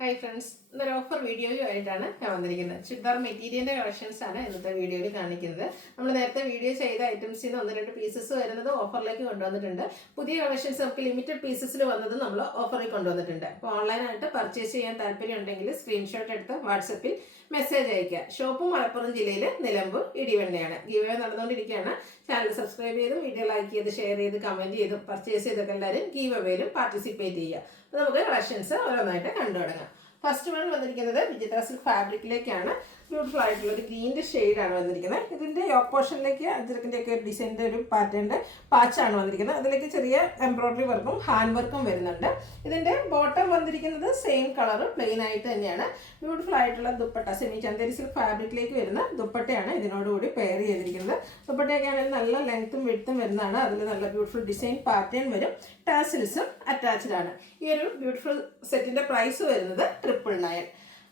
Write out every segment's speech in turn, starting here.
Hi friends, ഇന്നൊരു offer വീഡിയോയുമായിട്ടാണ് ഞാൻ വന്നിരിക്കുന്നത്. ചുരിദാർ മെറ്റീരിയലിൻ്റെ കളക്ഷൻസ് ആണ് ഇന്നത്തെ വീഡിയോയിൽ കാണിക്കുന്നത്. നമ്മൾ നേരത്തെ വീഡിയോ ചെയ്ത ഐറ്റംസിൽ നിന്ന് 1-2 പീസസ് വരുന്നത് ഓഫറിലേക്ക് കൊണ്ടുവന്നിട്ടുണ്ട്. പുതിയ കളക്ഷൻസ് നമുക്ക് ലിമിറ്റഡ് പീസസിൽ വന്നത് നമ്മൾ ഓഫറിൽ കൊണ്ടുവന്നിട്ടുണ്ട്. അപ്പോൾ ഓൺലൈനായിട്ട് പർച്ചേസ് ചെയ്യാൻ താല്പര്യം ഉണ്ടെങ്കിൽ സ്ക്രീൻഷോട്ട് എടുത്ത് വാട്സപ്പിൽ മെസ്സേജ് അയക്കുക. ഷോപ്പ് മലപ്പുറം ജില്ലയിൽ നിലമ്പൂർ ഇടിവണ്ണയാണ്. ഗീവ് നടന്നുകൊണ്ടിരിക്കുകയാണ്. ചാനൽ സബ്സ്ക്രൈബ് ചെയ്തും വീഡിയോ ലൈക്ക് ചെയ്ത് ഷെയർ ചെയ്ത് കമൻറ്റ് ചെയ്തും പർച്ചേസ് ചെയ്തൊക്കെ എല്ലാവരും ഗീവ് അവേയിലും പാർട്ടിസിപ്പേറ്റ് ചെയ്യുക. അപ്പോൾ നമുക്ക് കളക്ഷൻസ് ഓരോന്നായിട്ട് കണ്ടു തുടങ്ങാം. ഫസ്റ്റ് വൺ വന്നിരിക്കുന്നത് വിചിത്ര സിൽക്ക് ഫാബ്രിക്കിലേക്കാണ്. ബ്യൂട്ടിഫുൾ ആയിട്ടുള്ള ഒരു ഗ്രീൻ്റെ ഷെയ്ഡാണ് വന്നിരിക്കുന്നത്. ഇതിൻ്റെ യോക്ക് പോർഷനിലേക്ക് അജ്രക്കിൻ്റെയൊക്കെ ഡിസൈൻ്റെ ഒരു പാറ്റേണിൻ്റെ പാച്ചാണ് വന്നിരിക്കുന്നത്. അതിലേക്ക് ചെറിയ എംബ്രോയ്ഡറി വർക്കും ഹാൻഡ് വർക്കും വരുന്നുണ്ട്. ഇതിൻ്റെ ബോട്ടം വന്നിരിക്കുന്നത് സെയിം കളർ പ്ലെയിൻ ആയിട്ട് തന്നെയാണ്. ബ്യൂട്ടിഫുൾ ആയിട്ടുള്ള ദുപ്പട്ട, സെമി ചന്ദേരി സിൽക്ക് ഫാബ്രിക്കിലേക്ക് വരുന്ന ദുപ്പട്ടയാണ് ഇതിനോടുകൂടി പെയർ ചെയ്തിരിക്കുന്നത്. ദുപ്പട്ടയൊക്കെ ആണെങ്കിൽ നല്ല ലെങ്ത്തും വിഡ്ത്തും വരുന്നതാണ്. അതിൽ നല്ല ബ്യൂട്ടിഫുൾ ഡിസൈൻ പാറ്റേൺ വരും. ടാസിൽസും അറ്റാച്ച്ഡ് ആണ്. ഈ ഒരു ബ്യൂട്ടിഫുൾ സെറ്റിൻ്റെ പ്രൈസ് വരുന്നത് 999.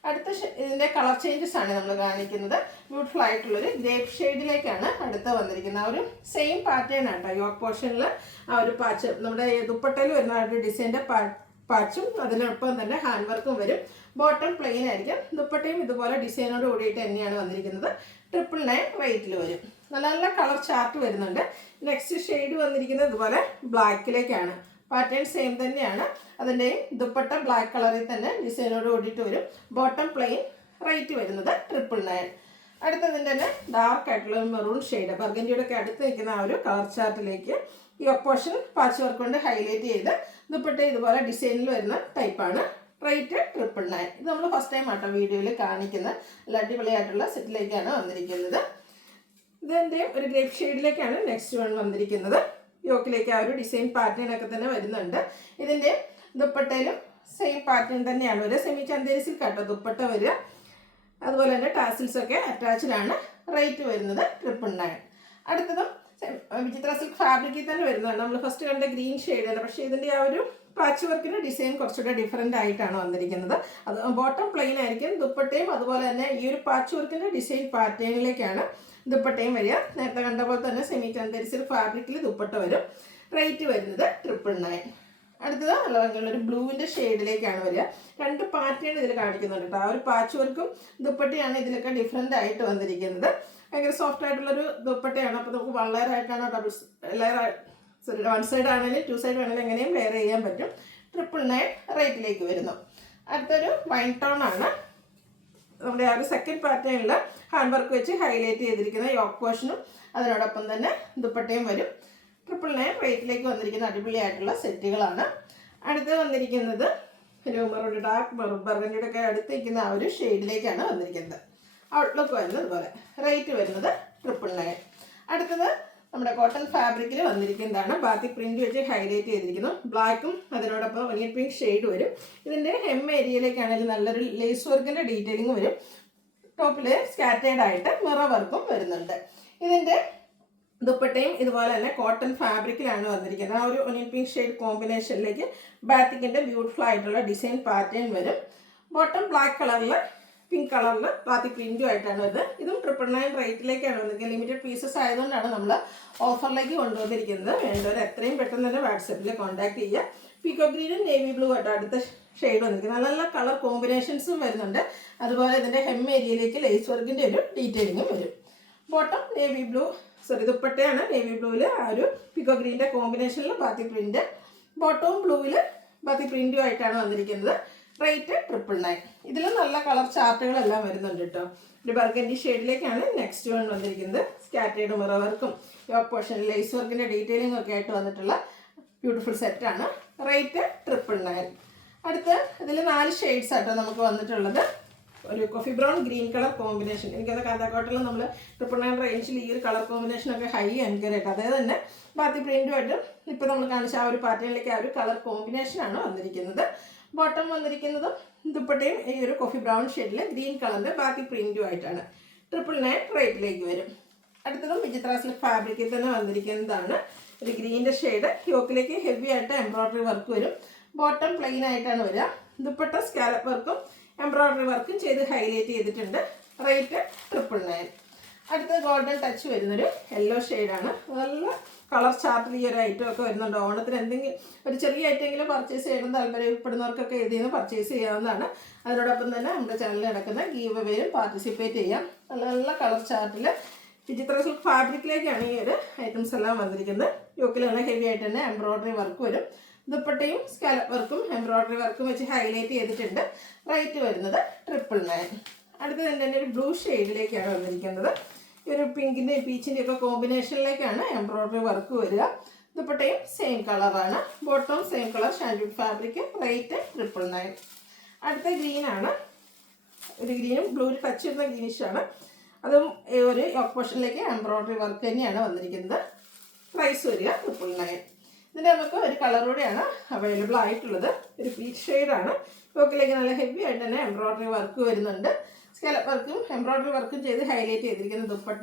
അടുത്ത ഇതിൻ്റെ കളർ ചേഞ്ചസ് ആണ് നമ്മൾ കാണിക്കുന്നത്. ബ്യൂട്ടിഫുൾ ആയിട്ടുള്ളൊരു ഗ്രേപ്പ് ഷെയ്ഡിലേക്കാണ് അടുത്ത് വന്നിരിക്കുന്നത്. ആ ഒരു സെയിം പാറ്റേൺ ആണ് കേട്ടോ. യോക്ക് പോർഷനിൽ ആ ഒരു പാച്ച് നമ്മുടെ ദുപ്പട്ടയിൽ വരുന്ന ആ ഒരു ഡിസൈൻ്റെ പാച്ചും അതിനൊപ്പം തന്നെ ഹാൻഡ് വർക്കും വരും. ബോട്ടം പ്ലെയിൻ ആയിരിക്കും. ദുപ്പട്ടയും ഇതുപോലെ ഡിസൈനോട് കൂടിയിട്ട് തന്നെയാണ് വന്നിരിക്കുന്നത്. 999 റേറ്റിൽ വരും. നല്ല നല്ല കളർ ചാർട്ട് വരുന്നുണ്ട്. നെക്സ്റ്റ് ഷെയ്ഡ് വന്നിരിക്കുന്നത് ഇതുപോലെ ബ്ലാക്കിലേക്കാണ്. പാറ്റേൺ സെയിം തന്നെയാണ്. അതിൻ്റെയും ദുപ്പട്ട ബ്ലാക്ക് കളറിൽ തന്നെ ഡിസൈനോട് കൂടിയിട്ട് വരും. ബോട്ടം പ്ലെയിൻ, റേറ്റ് വരുന്നത് 999. അടുത്തതിൻ്റെ തന്നെ ഡാർക്ക് ആയിട്ടുള്ള മെറൂൺ ഷെയ്ഡ്, ബർഗൻഡിയുടെ ഒക്കെ അടുത്ത് നിൽക്കുന്ന ആ ഒരു കളർ ചാർട്ടിലേക്ക് ഈ ഓപ്പോഷൻ പാച്ച് വർക്ക് കൊണ്ട് ഹൈലൈറ്റ് ചെയ്ത് ദുപ്പട്ട ഇതുപോലെ ഡിസൈനിൽ വരുന്ന ടൈപ്പാണ്. റേറ്റ് 999. ഇത് നമ്മൾ ഫസ്റ്റ് ടൈം ആട്ടോ വീഡിയോയിൽ കാണിക്കുന്ന നല്ല അടിപൊളിയായിട്ടുള്ള സെറ്റിലേക്കാണ് വന്നിരിക്കുന്നത്. ഇതിൻ്റെ ഒരു ഗ്രേപ്പ് ഷെയ്ഡിലേക്കാണ് നെക്സ്റ്റ് വൺ വന്നിരിക്കുന്നത്. യോക്കിലേക്ക് ആ ഒരു ഡിസൈൻ പാറ്റേൺ ഒക്കെ തന്നെ വരുന്നുണ്ട്. ഇതിൻ്റെ ദുപ്പട്ടയിലും സെയിം പാറ്റേൺ തന്നെയാണ് വരിക. സെമി ചന്ദേരി സിൽക്ക് ആട്ടോ ദുപ്പട്ട വരിക. അതുപോലെ തന്നെ ടാസിൽസ് ഒക്കെ അറ്റാച്ച്ഡ് ആണ്. റേറ്റ് വരുന്നത് 999. അടുത്തതും വിചിത്ര സിൽക്ക് ഫാബ്രിക്കിൽ തന്നെ വരുന്നതാണ്. നമ്മൾ ഫസ്റ്റ് കണ്ട ഗ്രീൻ ഷെയ്ഡാണ്. പക്ഷേ ഇതിൻ്റെ ആ ഒരു പാച്ച് വർക്കിന് ഡിസൈൻ കുറച്ചുകൂടെ ഡിഫറെൻ്റ് ആയിട്ടാണ് വന്നിരിക്കുന്നത്. അത് ബോട്ടം പ്ലെയിൻ ആയിരിക്കും. ദുപ്പട്ടയും അതുപോലെ തന്നെ ഈ ഒരു പാച്ച് വർക്കിൻ്റെ ഡിസൈൻ പാറ്റേണിലേക്കാണ് ദുപ്പട്ടയും വരിക. നേരത്തെ കണ്ട പോലെ തന്നെ സെമി ചന്ദേരി സിൽക്ക് ഫാബ്രിക്കിൽ ദുപ്പട്ട വരും. റേറ്റ് വരുന്നത് 999. അടുത്തത് നല്ല ഭംഗിയുള്ളൊരു ബ്ലൂവിൻ്റെ ഷെയ്ഡിലേക്കാണ് വരിക. രണ്ട് പാറ്റേൺ ഇതിൽ കാണിക്കുന്നുണ്ട് കേട്ടോ. ആ ഒരു പാച്ച് വർക്കും ദുപ്പട്ടയാണ് ഇതിലൊക്കെ ഡിഫറെൻ്റ് ആയിട്ട് വന്നിരിക്കുന്നത്. ഭയങ്കര സോഫ്റ്റ് ആയിട്ടുള്ളൊരു ദുപ്പട്ടയാണ്. അപ്പോൾ നമുക്ക് വളരെയായിട്ടാണ് ഡബിൾ ലെയർ, സോറി, 1 സൈഡ് ആണെങ്കിലും 2 സൈഡ് വേണമെങ്കിലും എങ്ങനെയും വെയർ ചെയ്യാൻ പറ്റും. 999 റേറ്റിലേക്ക് വരുന്നു. അടുത്തൊരു വൈൻ ടോൺ ആണ്. നമ്മുടെ ആ ഒരു സെക്കൻഡ് പാറ്റേണിൽ ഹാൻഡ് വർക്ക് വെച്ച് ഹൈലൈറ്റ് ചെയ്തിരിക്കുന്ന യോക്ക് പോർഷനും അതിനോടൊപ്പം തന്നെ ദുപ്പട്ടയും വരും. 999 റേറ്റിലേക്ക് വന്നിരിക്കുന്ന അടിപൊളിയായിട്ടുള്ള സെറ്റുകളാണ്. അടുത്ത് വന്നിരിക്കുന്നത് ഒരു മെറൂൺ, ഡാർക്ക് മെറൂൺ, ബർഗൻഡിയുടെ ഒക്കെ അടുത്ത് നിൽക്കുന്ന ആ ഒരു ഷെയ്ഡിലേക്കാണ് വന്നിരിക്കുന്നത്. ഔട്ട്ലുക്ക് വരുന്നത് ഇതുപോലെ. റേറ്റ് വരുന്നത് 999. അടുത്തത് നമ്മുടെ കോട്ടൺ ഫാബ്രിക്കിൽ വന്നിരിക്കുന്നതാണ്. ബാത്തിക് പ്രിന്റ് വെച്ച് ഹൈലൈറ്റ് ചെയ്തിരിക്കുന്നു. ബ്ലാക്കും അതിനോടൊപ്പം ഒനിയൻ പിങ്ക് ഷെയ്ഡ് വരും. ഇതിൻ്റെ ഹെം ഏരിയയിലേക്കാണെങ്കിൽ നല്ലൊരു ലേസ് വർക്കിൻ്റെ ഡീറ്റെയിലിംഗ് വരും. ടോപ്പിൽ സ്കാറ്റേഡ് ആയിട്ട് മിറർ വർക്കും വരുന്നുണ്ട്. ഇതിൻ്റെ ദുപ്പട്ടയും ഇതുപോലെ തന്നെ കോട്ടൺ ഫാബ്രിക്കിലാണ് വന്നിരിക്കുന്നത്. ആ ഒരു ഒനിയൻ പിങ്ക് ഷെയ്ഡ് കോമ്പിനേഷനിലേക്ക് ബാത്തിക്കിൻ്റെ ബ്യൂട്ടിഫുൾ ആയിട്ടുള്ള ഡിസൈൻ പാറ്റേൺ വരും. ബോട്ടം ബ്ലാക്ക് കളറിൽ പിങ്ക് കളറിൽ ബാത്തി പ്രിൻറ്റും ആയിട്ടാണ് ഇത്. ഇതും 999 റേറ്റിലേക്കാണ് വന്നിരിക്കുന്നത്. ലിമിറ്റഡ് പീസസ് ആയതുകൊണ്ടാണ് നമ്മൾ ഓഫറിലേക്ക് കൊണ്ടുവന്നിരിക്കുന്നത്. വേണ്ടവർ എത്രയും പെട്ടെന്ന് തന്നെ വാട്സപ്പിൽ കോൺടാക്ട് ചെയ്യുക. പീക്കോ ഗ്രീനും നേവി ബ്ലൂ ആയിട്ട് അടുത്ത ഷെയ്ഡ് വന്നിരിക്കുന്നത്. നല്ല നല്ല കളർ കോമ്പിനേഷൻസും വരുന്നുണ്ട്. അതുപോലെ ഇതിൻ്റെ ഹെം ഏരിയയിലേക്ക് ലേസ് വർക്കിൻ്റെ ഒരു ഡീറ്റെയിലിങ്ങും വരും. ബോട്ടം നേവി ബ്ലൂ, സോറി, ദുപ്പട്ടയാണ് നേവി ബ്ലൂവിൽ ആ ഒരു പിക്കോ ഗ്രീൻ്റെ കോമ്പിനേഷനിൽ ബാത്തി പ്രിൻറ്റ്. ബോട്ടവും ബ്ലൂവിൽ ബാത്തി പ്രിൻറ്റും ആയിട്ടാണ് വന്നിരിക്കുന്നത്. റേറ്റ് 999. ഇതിലും നല്ല കളർ ചാർട്ടുകളെല്ലാം വരുന്നുണ്ട് കേട്ടോ. ഒരു ബർഗൻഡി ഷെയ്ഡിലേക്കാണ് നെക്സ്റ്റ് വൺ വന്നിരിക്കുന്നത്. സ്കാറ്റേഡ് മിറർ വർക്കും യോക്ക് പോർഷനിൽ ലേസ് വർക്കിൻ്റെ ഡീറ്റെയിലിംഗ് ഒക്കെ ആയിട്ട് വന്നിട്ടുള്ള ബ്യൂട്ടിഫുൾ സെറ്റാണ്. റേറ്റ് 999. അടുത്ത് ഇതിൽ 4 ഷെയ്ഡ്സ് ആട്ടോ നമുക്ക് വന്നിട്ടുള്ളത്. ഒരു coffee brown green colour combination. എനിക്കത് കാന്താക്കോട്ടിൽ നമ്മൾ 999 റേഞ്ചിൽ ഈ ഒരു കളർ കോമ്പിനേഷനൊക്കെ ഹൈ എൻകറേറ്റ്. അതായത് തന്നെ ബാത്തി പ്രിൻറ്റുമായിട്ട് ഇപ്പോൾ നമ്മൾ കാണിച്ച ആ ഒരു പാറ്റേണിലേക്ക് ആ ഒരു കളർ കോമ്പിനേഷനാണ് വന്നിരിക്കുന്നത്. ബോട്ടം വന്നിരിക്കുന്നതും ദുപ്പട്ടയും ഈ ഒരു കോഫി ബ്രൗൺ ഷെയ്ഡിൽ ഗ്രീൻ കളറിൻ്റെ ബാത്തി പ്രിൻറ്റും ആയിട്ടാണ്. 999 റേറ്റിലേക്ക് വരും. അടുത്തതും വിചിത്ര സിൽക്ക് ഫാബ്രിക്കിൽ തന്നെ വന്നിരിക്കുന്നതാണ്. ഒരു ഗ്രീൻ്റെ ഷെയ്ഡ്. യോക്കിലേക്ക് ഹെവി ആയിട്ട് എംബ്രോയ്ഡറി വർക്ക് വരും. ബോട്ടം പ്ലെയിൻ ആയിട്ടാണ് വരിക. ദുപ്പട്ട സ്കാലപ്പ് വർക്കും എംബ്രോയ്ഡറി വർക്കും ചെയ്ത് ഹൈലൈറ്റ് ചെയ്തിട്ടുണ്ട്. റേറ്റ് 999. അടുത്ത ഗോൾഡൻ ടച്ച് വരുന്നൊരു യെല്ലോ ഷെയ്ഡാണ്. നല്ല കളർ ചാർട്ടിൽ ഈ ഒരു ഐറ്റം ഒക്കെ വരുന്നുണ്ട്. ഓണത്തിന് എന്തെങ്കിലും ഒരു ചെറിയ ഐറ്റമെങ്കിലും പർച്ചേസ് ചെയ്യണം താല്പര്യപ്പെടുന്നവർക്കൊക്കെ ഇതിൽ നിന്ന് പർച്ചേസ് ചെയ്യാവുന്നതാണ്. അതിനോടൊപ്പം തന്നെ നമ്മുടെ ചാനലിൽ നടക്കുന്ന ഗീവ് അവേയിൽ പാർട്ടിസിപ്പേറ്റ് ചെയ്യാം. നല്ല നല്ല കളർ ചാർട്ടിൽ വിചിത്ര സിൽക്ക് ഫാബ്രിക്കിലേക്കാണ് ഈ ഒരു ഐറ്റംസ് എല്ലാം വന്നിരിക്കുന്നത്. യോക്കിലുള്ള ഹെവി ആയിട്ട് തന്നെ എംബ്രോയ്ഡറി വർക്ക് വരും. ദുപ്പട്ടയും സ്കാലപ്പ് വർക്കും എംബ്രോയ്ഡറി വർക്കും വെച്ച് ഹൈലൈറ്റ് ചെയ്തിട്ടുണ്ട്. റേറ്റ് വരുന്നത് 999. അടുത്തത് തന്നെ ഒരു ബ്ലൂ ഷെയ്ഡിലേക്കാണ് വന്നിരിക്കുന്നത്. ഈ ഒരു പിങ്കിൻ്റെയും പീച്ചിൻ്റെയും ഒക്കെ കോമ്പിനേഷനിലേക്കാണ് എംബ്രോയ്ഡറി വർക്ക് വരിക. ദുപ്പട്ടയും സെയിം കളറാണ്. ബോട്ടവും സെയിം കളർ ഷാൻഡ്വിൻ ഫാബ്രിക്. റേറ്റ് 999. അടുത്ത ഗ്രീനാണ്. ഒരു ഗ്രീനും ബ്ലൂവിൽ ടച്ച് വരുന്ന ഗ്രീനിഷാണ്. അതും ഒരു യോക്ക് പോർഷനിലേക്ക് എംബ്രോയ്ഡറി വർക്ക് തന്നെയാണ് വന്നിരിക്കുന്നത്. പ്രൈസ് വരിക 999. ഇതിൻ്റെ നമുക്ക് ഒരു കളറൂടെയാണ് അവൈലബിൾ ആയിട്ടുള്ളത്. ഒരു പീച്ച് ഷെയ്ഡാണ്. യോക്കിലേക്ക് നല്ല ഹെവി ആയിട്ട് തന്നെ എംബ്രോയ്ഡറി വർക്ക് വരുന്നുണ്ട്. സ്കാലപ്പ് വർക്കും എംബ്രോയ്ഡറി വർക്കും ചെയ്ത് ഹൈലൈറ്റ് ചെയ്തിരിക്കുന്ന ദുപ്പട്ട.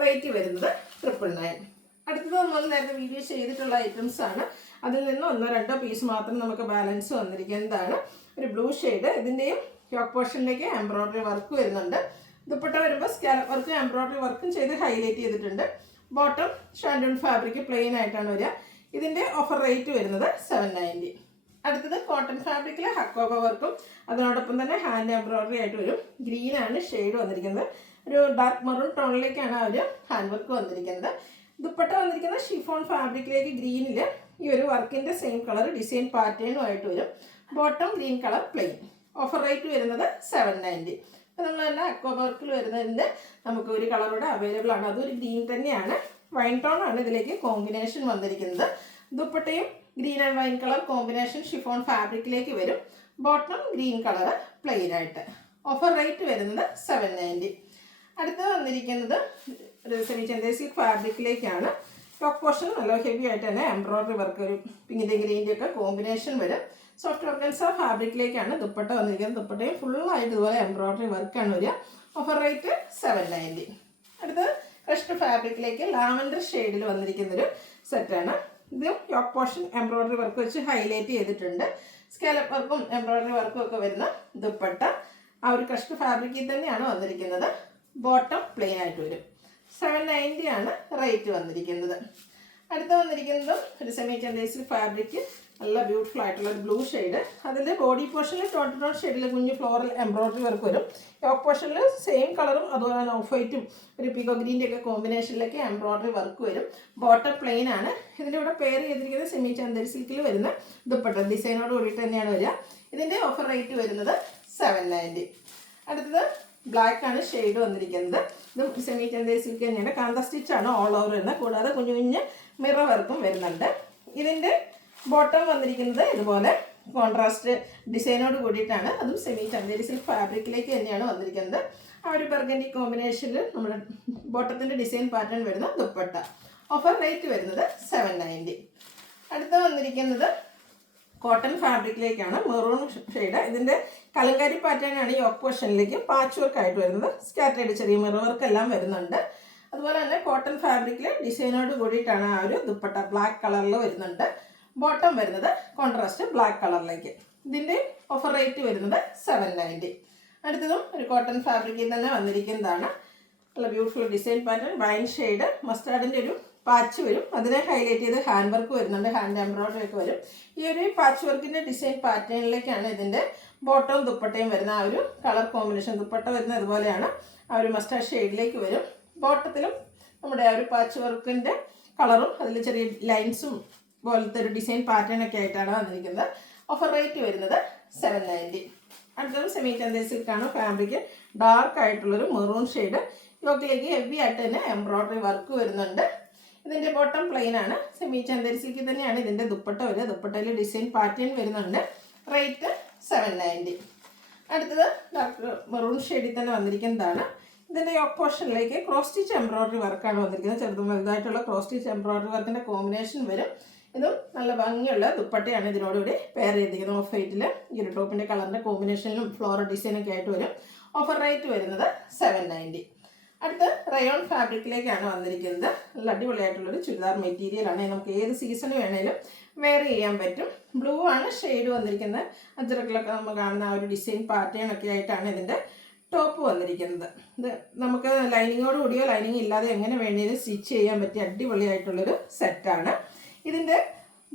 റേറ്റ് വരുന്നത് 999. അടുത്തത് നമ്മൾ നേരത്തെ വീഡിയോ ചെയ്തിട്ടുള്ള ഐറ്റംസ് ആണ്. അതിൽ നിന്ന് 1-2 പീസ് മാത്രം നമുക്ക് ബാലൻസ് വന്നിരിക്കുന്നതാണ്. ഒരു ബ്ലൂ ഷെയ്ഡ്. ഇതിൻ്റെയും യോക്ക് പോർഷനിലേക്ക് എംബ്രോയ്ഡറി വർക്ക് വരുന്നുണ്ട്. ദുപ്പട്ട വരുമ്പോൾ സ്കാലപ്പ് വർക്കും എംബ്രോയ്ഡറി വർക്കും ചെയ്ത് ഹൈലൈറ്റ് ചെയ്തിട്ടുണ്ട്. ബോട്ടം ഷാൻഡൂൺ ഫാബ്രിക് പ്ലെയിൻ ആയിട്ടാണ് വരിക. ഇതിൻ്റെ ഓഫർ റേറ്റ് വരുന്നത് 790. അടുത്തത് കോട്ടൺ ഫാബ്രിക്കിൽ ഹക്കോബ വർക്കും അതിനോടൊപ്പം തന്നെ ഹാൻഡ് എംബ്രോയ്ഡറി ആയിട്ട് വരും. ഗ്രീനാണ് ഷെയ്ഡ് വന്നിരിക്കുന്നത്. ഒരു ഡാർക്ക് മെറൂൺ ടോണിലേക്കാണ് ആ ഒരു ഹാൻഡ് വർക്ക് വന്നിരിക്കുന്നത്. ദുപ്പട്ട വന്നിരിക്കുന്നത് ഷിഫോൺ ഫാബ്രിക്കിലേക്ക് ഗ്രീനിൽ ഈ ഒരു വർക്കിൻ്റെ സെയിം കളർ ഡിസൈൻ പാറ്റേണും ആയിട്ട് വരും. Bottom green colour plain. Offer rate വരുന്നത് 790. അപ്പോൾ നമ്മൾ തന്നെ ഹക്കോബ വർക്കിൽ വരുന്നതിൻ്റെ നമുക്ക് ഒരു കളറൂടെ അവൈലബിൾ ആണ്. അതൊരു ഗ്രീൻ തന്നെയാണ്. വൈൻ ടോൺ ആണ് ഇതിലേക്ക് കോമ്പിനേഷൻ വന്നിരിക്കുന്നത്. ദുപ്പട്ടയും green and wine colour combination chiffon ഫാബ്രിക്കിലേക്ക് വരും. ബോട്ടം ഗ്രീൻ കളർ പ്ലെയിൻ ആയിട്ട്. ഓഫർ റേറ്റ് വരുന്നത് 790. അടുത്ത് വന്നിരിക്കുന്നത് ഒരു സെമി ചന്ദേസി ഫാബ്രിക്കിലേക്കാണ്. ടോപ്പ് പോർഷൻ നല്ല ഹെവി ആയിട്ട് തന്നെ എംബ്രോയ്ഡറി വർക്ക് ഒരു പിങ്കിൻ്റെ ഗ്രീൻ്റെ ഒക്കെ കോമ്പിനേഷൻ വരും. സോഫ്റ്റ് ഓർഗൻസ ഫാബ്രിക്കിലേക്കാണ് ദുപ്പട്ട വന്നിരിക്കുന്നത്. ദുപ്പട്ടയും ഫുള്ളായിട്ട് ഇതുപോലെ എംബ്രോയ്ഡറി വർക്കാണ് വരിക. Offer rate 790. അടുത്ത് ക്രഷ്ഡ് ഫാബ്രിക്കിലേക്ക് ലാവൻഡർ ഷെയ്ഡിൽ വന്നിരിക്കുന്നൊരു സെറ്റാണ്. ഇത് യോക്ക് പോർഷൻ എംബ്രോയ്ഡറി വർക്ക് വെച്ച് ഹൈലൈറ്റ് ചെയ്തിട്ടുണ്ട്. സ്കാലപ്പ് വർക്കും എംബ്രോയ്ഡറി വർക്കും ഒക്കെ വരുന്ന ദുപ്പട്ട ആ ഒരു ക്രഷ്ഡ് ഫാബ്രിക്കിൽ തന്നെയാണ് വന്നിരിക്കുന്നത്. ബോട്ടം പ്ലെയിൻ ആയിട്ട് വരും. 790 ആണ് റേറ്റ് വന്നിരിക്കുന്നത്. അടുത്ത വന്നിരിക്കുന്നതും ഒരു സെമി ചന്ദേസി ഫാബ്രിക് നല്ല ബ്യൂട്ടിഫുൾ ആയിട്ടുള്ള ഒരു ബ്ലൂ ഷെയ്ഡ്. അതിൽ ബോഡി പോർഷനിൽ ടോൺ ഷെയ്ഡിൽ കുഞ്ഞ് ഫ്ലോറൽ എംബ്രോയ്ഡറി വർക്ക് വരും. യോക്ക് പോർഷനിൽ സെയിം കളറും അതുപോലെ തന്നെ ഓഫ് വൈറ്റും ഒരു പിക്കോ ഗ്രീൻ്റെ ഒക്കെ കോമ്പിനേഷനിലേക്ക് എംബ്രോയ്ഡറി വർക്ക് വരും. ബോട്ടം പ്ലെയിൻ ആണ്. ഇതിൻ്റെ ഇവിടെ പെയർ ചെയ്തിരിക്കുന്നത് സെമി ചന്ദേരി സിൽക്കിൽ വരുന്ന ദുപ്പട്ട ഡിസൈനോട് കൂടിയിട്ട് തന്നെയാണ് വരിക. ഇതിൻ്റെ ഓഫർ റേറ്റ് വരുന്നത് 790. അടുത്തത് ബ്ലാക്ക് ആണ് ഷെയ്ഡ് വന്നിരിക്കുന്നത്. ഇതും സെമി ചന്ദേരി സിൽക്ക് തന്നെയാണ്. കാന്ത സ്റ്റിച്ചാണ് ഓൾ ഓവർ വരുന്നത്. കൂടാതെ കുഞ്ഞു കുഞ്ഞ് മിറർ വർക്കും വരുന്നുണ്ട്. ഇതിൻ്റെ ബോട്ടം വന്നിരിക്കുന്നത് ഇതുപോലെ കോൺട്രാസ്റ്റ് ഡിസൈനോട് കൂടിയിട്ടാണ്. അതും സെമി ചന്ദേരി സിൽക്ക് ഫാബ്രിക്കിലേക്ക് തന്നെയാണ് വന്നിരിക്കുന്നത്. ആ ഒരു ബർഗൻഡി കോമ്പിനേഷനിൽ നമ്മുടെ ബോട്ടത്തിൻ്റെ ഡിസൈൻ പാറ്റേൺ വരുന്ന ദുപ്പട്ട. ഓഫർ റേറ്റ് വരുന്നത് 790. അടുത്ത വന്നിരിക്കുന്നത് കോട്ടൺ ഫാബ്രിക്കിലേക്കാണ്. Maroon shade. ഇതിൻ്റെ കലങ്കാരി പാറ്റേൺ ആണ് ഈ യോക്ക് പോർഷനിലേക്ക് പാച്ച് വർക്ക് ആയിട്ട് വരുന്നത്. സ്കാറ്റേഡ് ചെറിയ മിറർ വർക്ക് എല്ലാം വരുന്നുണ്ട്. അതുപോലെ തന്നെ കോട്ടൺ ഫാബ്രിക്കിൽ ഡിസൈനോട് കൂടിയിട്ടാണ് ആ ഒരു ദുപ്പട്ട ബ്ലാക്ക് കളറിൽ വരുന്നുണ്ട്. ബോട്ടം വരുന്നത് കോൺട്രാസ്റ്റ് ബ്ലാക്ക് കളറിലേക്ക്. ഇതിൻ്റെ ഓഫർ റേറ്റ് വരുന്നത് 790. അടുത്തതും ഒരു കോട്ടൺ ഫാബ്രിക്കിൽ തന്നെ വന്നിരിക്കുന്നതാണ്. നല്ല beautiful design pattern wine shade മസ്റ്റാർഡിൻ്റെ ഒരു പാച്ച് വരും. അതിനെ ഹൈലൈറ്റ് ചെയ്ത് ഹാൻഡ് വർക്ക് വരുന്നുണ്ട്. ഹാൻഡ് എംബ്രോയ്ഡറി ഒക്കെ വരും. ഈ ഒരു പാച്ച് വർക്കിൻ്റെ ഡിസൈൻ പാറ്റേണിലേക്കാണ് ഇതിൻ്റെ ബോട്ടവും ദുപ്പട്ടയും വരുന്ന ആ ഒരു കളർ കോമ്പിനേഷൻ. ദുപ്പട്ട വരുന്നത് അതുപോലെയാണ്. ആ ഒരു മസ്റ്റാർഡ് ഷെയ്ഡിലേക്ക് വരും. ബോട്ടത്തിലും നമ്മുടെ ആ ഒരു പാച്ച് വർക്കിൻ്റെ കളറും അതിൽ ചെറിയ ലൈൻസും പോലത്തെ ഒരു ഡിസൈൻ പാറ്റേൺ ഒക്കെ ആയിട്ടാണ് വന്നിരിക്കുന്നത്. ഓഫർ റേറ്റ് വരുന്നത് 790. അടുത്തത് സെമി ചന്ദേരി സിൽക്കാണ്. ഫാബ്രിക് ഡാർക്ക് ആയിട്ടുള്ളൊരു മെറൂൺ ഷെയ്ഡ്. യോക്കിലേക്ക് ഹെവി ആയിട്ട് തന്നെ എംബ്രോയ്ഡറി വർക്ക് വരുന്നുണ്ട്. ഇതിൻ്റെ ബോട്ടം പ്ലെയിൻ ആണ്. സെമി ചന്ദേരി സിൽക്ക് തന്നെയാണ് ഇതിൻ്റെ ദുപ്പട്ട വരിക. ദുപ്പട്ടയിൽ ഡിസൈൻ പാറ്റേൺ വരുന്നുണ്ട്. റേറ്റ് 790. അടുത്തത് ഡാർക്ക് മെറൂൺ ഷെയ്ഡിൽ തന്നെ വന്നിരിക്കുന്നതാണ്. ഇതിൻ്റെ യോക്ക് പോർഷനിലേക്ക് ക്രോസ് സ്റ്റിച്ച് എംബ്രോയ്ഡറി വർക്കാണ് വന്നിരിക്കുന്നത്. ചെറുതും വലുതായിട്ടുള്ള ക്രോസ് സ്റ്റിച്ച് എംബ്രോയ്ഡറി വർക്കിൻ്റെ കോമ്പിനേഷൻ വരും. ഇതും നല്ല ഭംഗിയുള്ള ദുപ്പട്ടയാണ് ഇതിനോടുകൂടി പെയർ ചെയ്തിരിക്കുന്നത്. ഓഫ് വൈറ്റിൽ ഈ ഒരു ടോപ്പിൻ്റെ കളറിൻ്റെ കോമ്പിനേഷനിലും ഫ്ലോറൽ ഡിസൈനൊക്കെ ആയിട്ട് വരും. ഓഫർ റേറ്റ് വരുന്നത് 790. അടുത്ത് റയോൺ ഫാബ്രിക്കിലേക്കാണ് വന്നിരിക്കുന്നത്. നല്ല അടിപൊളിയായിട്ടുള്ളൊരു ചുരിദാർ മെറ്റീരിയലാണ്. നമുക്ക് ഏത് സീസണ് വേണേലും വെയർ ചെയ്യാൻ പറ്റും. ബ്ലൂ ആണ് ഷെയ്ഡ് വന്നിരിക്കുന്നത്. അജ്രക്കിലൊക്കെ നമ്മൾ കാണുന്ന ആ ഒരു ഡിസൈൻ പാറ്റേൺ ഒക്കെ ആയിട്ടാണ് ഇതിൻ്റെ ടോപ്പ് വന്നിരിക്കുന്നത്. ഇത് നമുക്ക് ലൈനിങ്ങോട് കൂടിയോ ലൈനിങ് ഇല്ലാതെ എങ്ങനെ വേണമെങ്കിലും സ്റ്റിച്ച് ചെയ്യാൻ പറ്റിയ അടിപൊളിയായിട്ടുള്ളൊരു സെറ്റാണ്. ഇതിൻ്റെ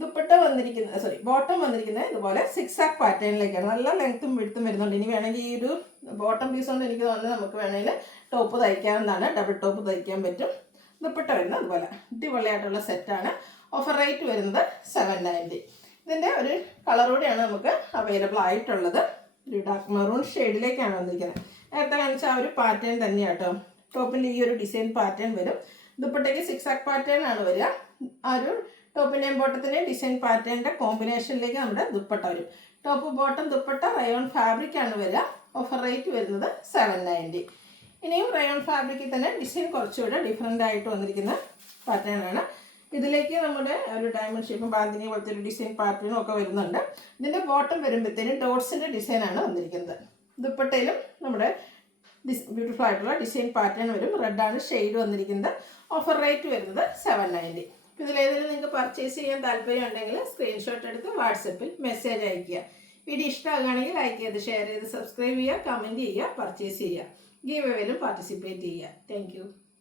ദുപ്പട്ട വന്നിരിക്കുന്നത് ബോട്ടം വന്നിരിക്കുന്നത് ഇതുപോലെ സിക്സാക്ക് പാറ്റേണിലേക്കാണ്. നല്ല ലെങ്ത്തും വിടുത്തും വരുന്നുണ്ട്. ഇനി വേണമെങ്കിൽ ഈ ഒരു ബോട്ടം പീസ് കൊണ്ട് എനിക്ക് തോന്നുന്നത് നമുക്ക് വേണമെങ്കിൽ ടോപ്പ് തയ്ക്കാവുന്നതാണ്. ഡബിൾ ടോപ്പ് തയ്ക്കാൻ പറ്റും. ദുപ്പട്ട വരുന്നത് അതുപോലെ അടിപൊളിയായിട്ടുള്ള സെറ്റാണ്. ഓഫർ റേറ്റ് വരുന്നത് 790. ഇതിൻ്റെ ഒരു കളർ കൂടിയാണ് നമുക്ക് അവൈലബിൾ ആയിട്ടുള്ളത്. ഒരു ഡാർക്ക് മെറൂൺ ഷെയ്ഡിലേക്കാണ് വന്നിരിക്കുന്നത്. നേരത്തെ കാണിച്ച ആ ഒരു പാറ്റേൺ തന്നെയാണ് കേട്ടോ. ടോപ്പിൻ്റെ ഈ ഒരു ഡിസൈൻ പാറ്റേൺ വരും. ദുപ്പട്ടയ്ക്ക് സിക്സാക്ക് പാറ്റേൺ ആണ് വരിക. ആ ഒരു ടോപ്പിൻ്റെയും ബോട്ടത്തിൻ്റെയും ഡിസൈൻ പാറ്റേണിൻ്റെ കോമ്പിനേഷനിലേക്ക് നമ്മുടെ ദുപ്പട്ട വരും. Top bottom dupatta rayon fabric ആണ് വരിക. ഓഫർ റേറ്റ് വരുന്നത് 790. ഇനിയും റയോൺ ഫാബ്രിക്കിൽ തന്നെ ഡിസൈൻ കുറച്ചുകൂടെ ഡിഫറെൻ്റ് ആയിട്ട് വന്നിരിക്കുന്ന പാറ്റേൺ ആണ്. ഇതിലേക്ക് നമ്മുടെ ഒരു ഡയമണ്ട് ഷേപ്പും ബാന്തിനി പോലത്തെ ഒരു ഡിസൈൻ പാറ്റേണും ഒക്കെ വരുന്നുണ്ട്. ഇതിൻ്റെ ബോട്ടം വരുമ്പോഴത്തേനും ഡോട്ട്സിൻ്റെ ഡിസൈനാണ് വന്നിരിക്കുന്നത്. ദുപ്പട്ടയിലും നമ്മുടെ ബ്യൂട്ടിഫുൾ ആയിട്ടുള്ള ഡിസൈൻ പാറ്റേൺ വരും. റെഡാണ് ഷെയ്ഡ് വന്നിരിക്കുന്നത്. ഓഫർ റേറ്റ് വരുന്നത് 790. ഇതിലേതെങ്കിലും നിങ്ങൾക്ക് പർച്ചേസ് ചെയ്യാൻ താല്പര്യം ഉണ്ടെങ്കിൽ സ്ക്രീൻഷോട്ട് എടുത്ത് വാട്സപ്പിൽ മെസ്സേജ് അയയ്ക്കുക. വീഡിയോ ഇഷ്ടമാകുകയാണെങ്കിൽ ലൈക്ക് ചെയ്ത് ഷെയർ ചെയ്ത് സബ്സ്ക്രൈബ് ചെയ്യുക, കമൻറ്റ് ചെയ്യുക, പർച്ചേസ് ചെയ്യുക. ഗീവ് എവേയിലും പാർട്ടിസിപ്പേറ്റ് ചെയ്യുക. താങ്ക്